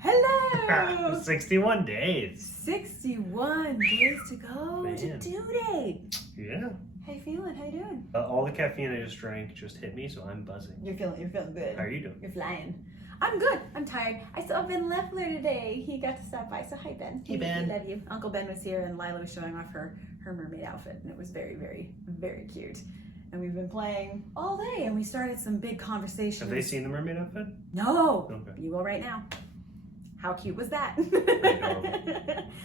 Hello! 61 days. 61 days to go to Man. due date. Yeah. How you feeling? How you doing? All the caffeine I just drank just hit me, so I'm buzzing. You're feeling good. How are you doing? You're flying. I'm good. I'm tired. I saw Ben Leffler today. He got to stop by. So hi, Ben. Hey, Ben. We love you. Uncle Ben was here, and Lila was showing off her mermaid outfit, and it was very, very, very cute. And we've been playing all day, and we started some big conversations. Have they seen the mermaid outfit? No. Okay. You will right now. How cute was that?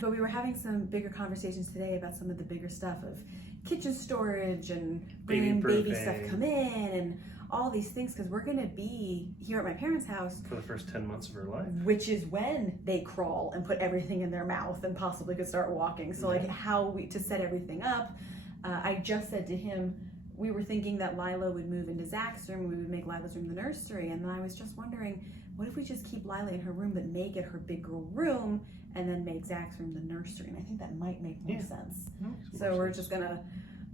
But we were having some bigger conversations today about some of the bigger stuff of kitchen storage and bringing baby stuff come in and all these things, because we're going to be here at my parents' house For the first 10 months of her life. which is when they crawl and put everything in their mouth and possibly could start walking. So like to set everything up. I just said to him, we were thinking that Lila would move into Zach's room, we would make Lila's room the nursery, and then I was just wondering, what if we just keep Lila in her room but make it her big girl room and then make Zach's room the nursery? And I think that might make more sense. So we're just gonna,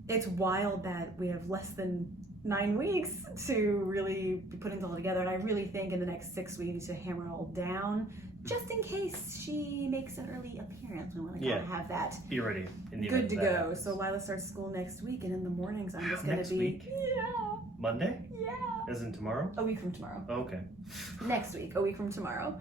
it's wild that we have less than 9 weeks to really be putting it all together, and I really think in the next 6 weeks we need to hammer it all down just in case she makes an early appearance. We want to kind of have that Be ready. In the good event to that go. happens. So Lila starts school next week, and in the mornings I'm just gonna Next be week? Monday? yeah. As in tomorrow? A week from tomorrow. Oh, okay. Next week, a week from tomorrow.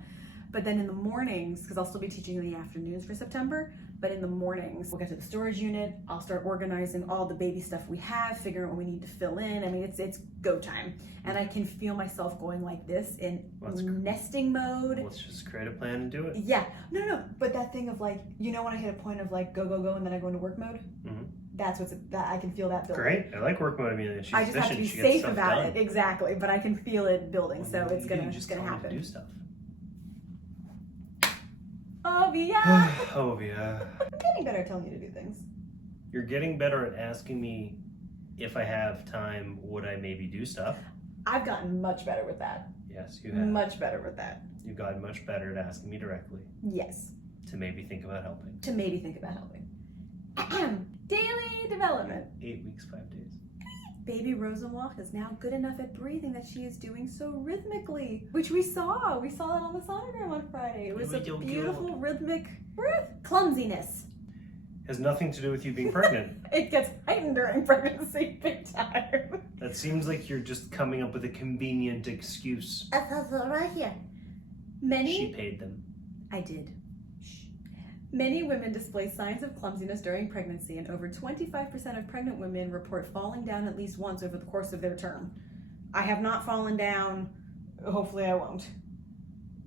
But then in the mornings, because I'll still be teaching in the afternoons for September, but in the mornings, we'll get to the storage unit. I'll start organizing all the baby stuff we have, figuring out what we need to fill in. I mean, it's go time. And I can feel myself going like this in nesting mode. Let's just create a plan and do it. Yeah. No. But that thing of like, you know when I hit a point of like, go, and then I go into work mode? Mm-hmm. That's that I can feel that building. Great. I like work mode. I mean, she's I just have to be efficient. She gets safe stuff about done. it. Exactly. But I can feel it building. So Well, it's you gonna can just tell her to happen. do stuff. Oh yeah. Oh yeah. I'm getting better at telling you to do things. You're getting better at asking me if I have time, would I maybe do stuff? I've gotten much better with that. Yes, you have. Much better with that. You've gotten much better at asking me directly Yes. to maybe think about helping. To maybe think about helping. Daily development. 8 weeks, 5 days. Baby Rosenwalk is now good enough at breathing that she is doing so rhythmically, which we saw. We saw it on the sonogram on Friday. It was a beautiful rhythmic breath. Clumsiness. Has nothing to do with you being pregnant. It gets heightened during pregnancy, big time. That seems like you're just coming up with a convenient excuse. That's right here. She paid them. I did. Many women display signs of clumsiness during pregnancy, and over 25% of pregnant women report falling down at least once over the course of their term. I have not fallen down. Hopefully I won't.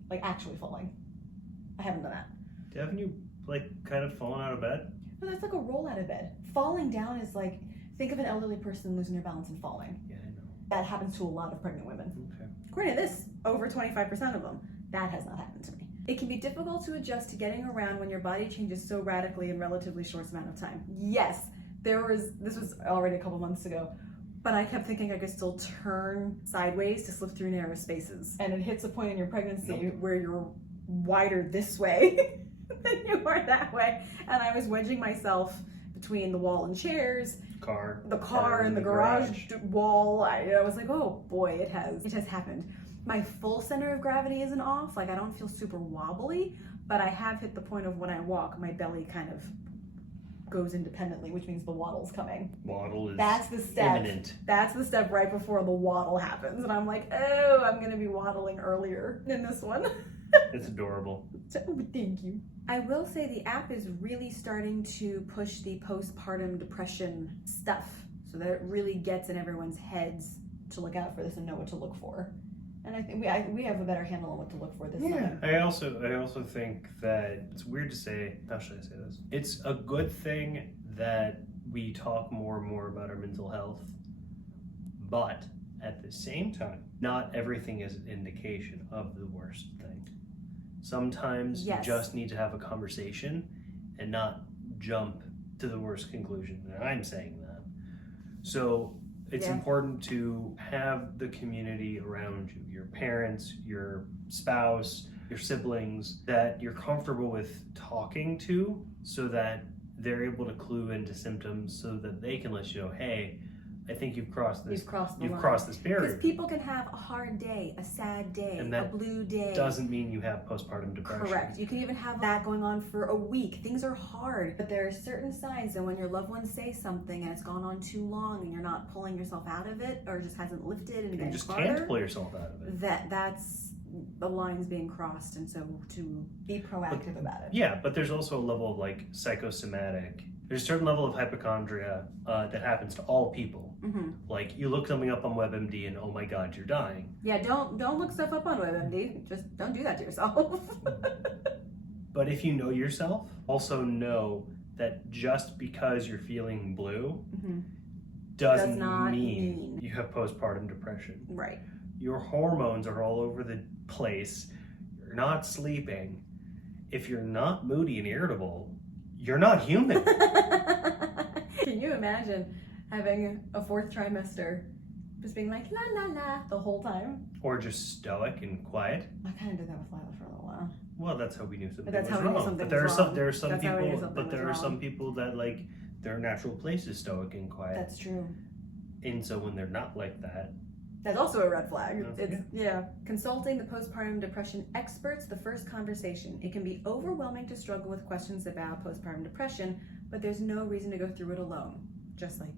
Like actually falling. I haven't done that. Haven't you, kind of fallen out of bed? No, that's like a roll out of bed. Falling down is like, think of an elderly person losing their balance and falling. Yeah, I know. That happens to a lot of pregnant women. Okay. According to this, over 25% of them. That has not happened to me. It can be difficult to adjust to getting around when your body changes so radically in relatively short amount of time. Yes, this was already a couple months ago, but I kept thinking I could still turn sideways to slip through narrow spaces. And it hits a point in your pregnancy where you're wider this way than you are that way. And I was wedging myself between the wall and chairs, the car and the garage wall. I was like, oh boy, it has happened. My full center of gravity isn't off. Like I don't feel super wobbly, but I have hit the point of when I walk, my belly kind of goes independently, which means the waddle's coming. Waddle is That's the step. imminent. That's the step right before the waddle happens. And I'm like, oh, I'm going to be waddling earlier than this one. It's adorable. Thank you. I will say the app is really starting to push the postpartum depression stuff so that it really gets in everyone's heads to look out for this and know what to look for. And I think we have a better handle on what to look for this time. I also think that it's weird to say, how should I say this? It's a good thing that we talk more and more about our mental health, but at the same time, not everything is an indication of the worst thing. Sometimes you just need to have a conversation and not jump to the worst conclusion. And I'm saying that. So it's important to have the community around you, your parents, your spouse, your siblings, that you're comfortable with talking to so that they're able to clue into symptoms so that they can let you know, hey, I think you've crossed this. You've crossed the You've line. crossed this barrier. Because people can have a hard day, a sad day, And a that blue day. Doesn't mean you have postpartum depression. Correct. You can even have that going on for a week. Things are hard, but there are certain signs that when your loved ones say something and it's gone on too long and you're not pulling yourself out of it, or just hasn't lifted and You getting just harder, can't pull yourself out of it. that's the line's being crossed, and so to be proactive about it. Yeah, but there's also a level of like psychosomatic. There's a certain level of hypochondria that happens to all people. Mm-hmm. Like you look something up on WebMD and oh my God, you're dying. Yeah, don't look stuff up on WebMD. Just don't do that to yourself. But if you know yourself, also know that just because you're feeling blue Mm-hmm. does Does not mean mean. you have postpartum depression. Right. Your hormones are all over the place. You're not sleeping. If you're not moody and irritable, you're not human. Can you imagine having a fourth trimester just being like la la la the whole time? Or just stoic and quiet. I kind of did that with Lila for a little while. Well, that's how we knew something that's was how we knew wrong. something But there was are some wrong. there are some That's how we knew people something but there was are some wrong. people that like their natural place is stoic and quiet. That's true. And so when they're not like that, That's also a red flag. That's It's yeah. Consulting the postpartum depression experts, the first conversation. It can be overwhelming to struggle with questions about postpartum depression, but there's no reason to go through it alone. Just like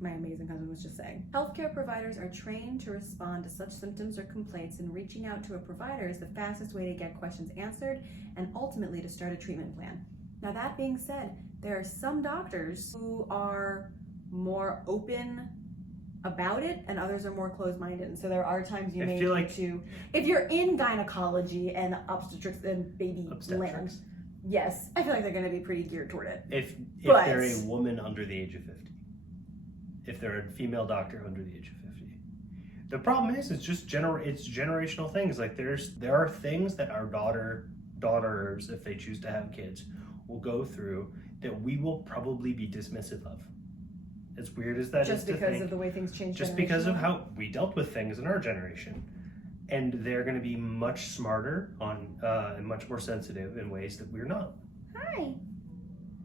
my amazing husband was just saying. Healthcare providers are trained to respond to such symptoms or complaints, and reaching out to a provider is the fastest way to get questions answered and ultimately to start a treatment plan. Now, that being said, there are some doctors who are more open about it and others are more closed-minded, and so there are times you I may feel need like- to, if you're in gynecology and obstetrics and baby land, obstetrics. yes, I feel like they're going to be pretty geared toward it. If But- they're a woman under the age of 50. If they're a female doctor under the age of 50. The problem is it's just it's generational things. Like there are things that our daughters, if they choose to have kids, will go through that we will probably be dismissive of. As weird as that is Just to because think, of the way things change. just because of generationally. how we dealt with things in our generation. And they're going to be much smarter on and much more sensitive in ways that we're not. Hi.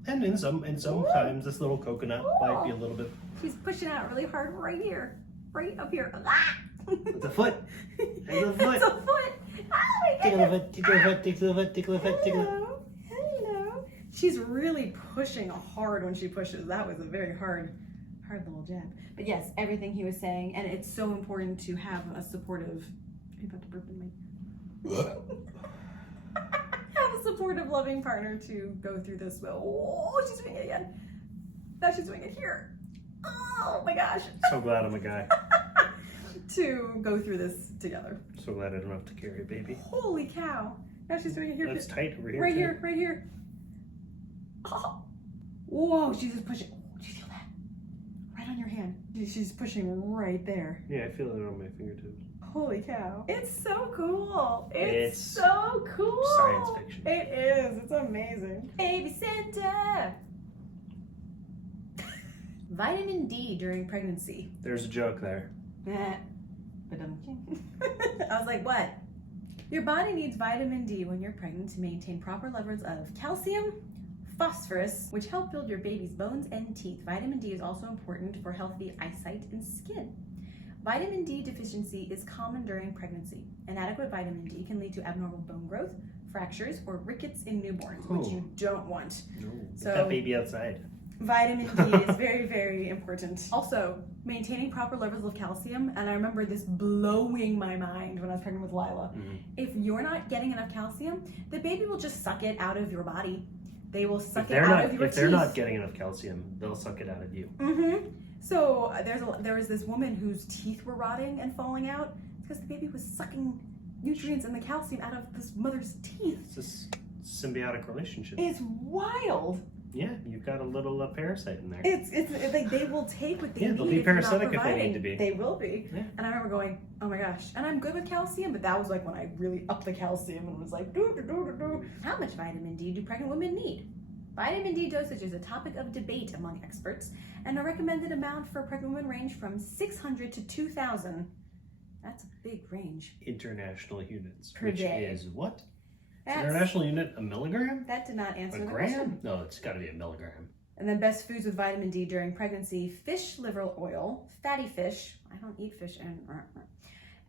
And in sometimes this little coconut might be a little bit. She's pushing out really hard right here. Right up here. Ah! It's a foot. It's a foot. It's a foot. Oh my Tickle the goodness. foot, tickle the foot, tickle the foot, tickle the foot, tickle the foot. Hello. She's really pushing hard when she pushes. That was a very hard little jab. But yes, everything he was saying, and it's so important to have a supportive. Are you about to burp in my? Have a supportive, loving partner to go through this. Oh, she's doing it again. Now she's doing it here. Oh my gosh. So glad I'm a guy. To go through this together. So glad I don't have to carry a baby. Holy cow. Now she's doing it here. That's tight over here. Right too. here, right here. Oh. Whoa, she's just pushing. Oh, do you feel that? Right on your hand. She's pushing right there. Yeah, I feel it on my fingertips. Holy cow. It's so cool. It's It's so cool. science fiction. It is. It's amazing. Baby Center. Vitamin D during pregnancy. There's a joke there. I was like, what? Your body needs vitamin D when you're pregnant to maintain proper levels of calcium, phosphorus, which help build your baby's bones and teeth. Vitamin D is also important for healthy eyesight and skin. Vitamin D deficiency is common during pregnancy. Inadequate vitamin D can lead to abnormal bone growth, fractures, or rickets in newborns, which you don't want. No, So- get that baby outside. Vitamin D is very, very important. Also, maintaining proper levels of calcium, and I remember this blowing my mind when I was pregnant with Lila. Mhm. If you're not getting enough calcium, the baby will just suck it out of your body. They will suck If it they're out not of your if teeth. they're not getting enough calcium, they'll suck it out of you. Mm-hmm. So there was this woman whose teeth were rotting and falling out because the baby was sucking nutrients and the calcium out of this mother's teeth. It's this symbiotic relationship. It's wild. Yeah, you've got a little parasite in there. It's like they will take what they Yeah, need. they'll be if you're not parasitic if they providing. need to be. They will be. Yeah. And I remember going, oh my gosh. And I'm good with calcium, but that was like when I really upped the calcium and was like, do. How much vitamin D do pregnant women need? Vitamin D dosage is a topic of debate among experts, and a recommended amount for pregnant women range from 600 to 2,000. That's a big range. International units, Per which day. is what? That's, International unit, a milligram? that did not answer A the gram? question. No, it's got to be a milligram. And then best foods with vitamin D during pregnancy: fish liver oil, fatty fish. I don't eat fish,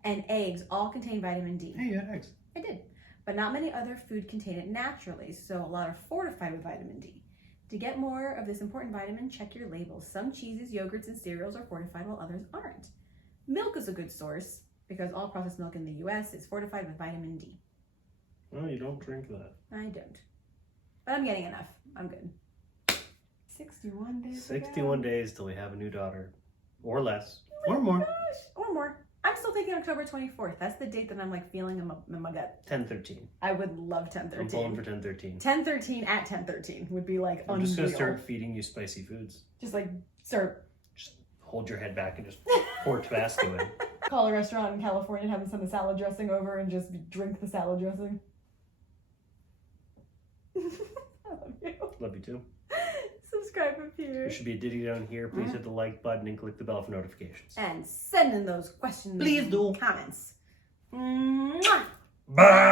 and eggs all contain vitamin D. Hey, you had eggs. I did. But not many other food contain it naturally, so a lot are fortified with vitamin D. To get more of this important vitamin, check your labels. Some cheeses, yogurts, and cereals are fortified while others aren't. Milk is a good source because all processed milk in the US is fortified with vitamin D. Well, you don't drink that. I don't. But I'm getting enough. I'm good. 61 days. 61 days till we have a new daughter. Or less. Or more. Gosh, or more. I'm still thinking October 24th. That's the date that I'm like feeling in my gut. 10:13. I would love 10:13. I'm pulling for 10:13. 10:13 at 10:13 would be like I'm just gonna unreal. start feeding you spicy foods. Just like start. Just hold your head back and just pour Tabasco in. Call a restaurant in California and have them send the salad dressing over and just drink the salad dressing. I love you. Love you too. Subscribe up here. There should be a ditty down here. Please hit the like button and click the bell for notifications. And send in those questions. Please do. Comments. Mwah! Bye.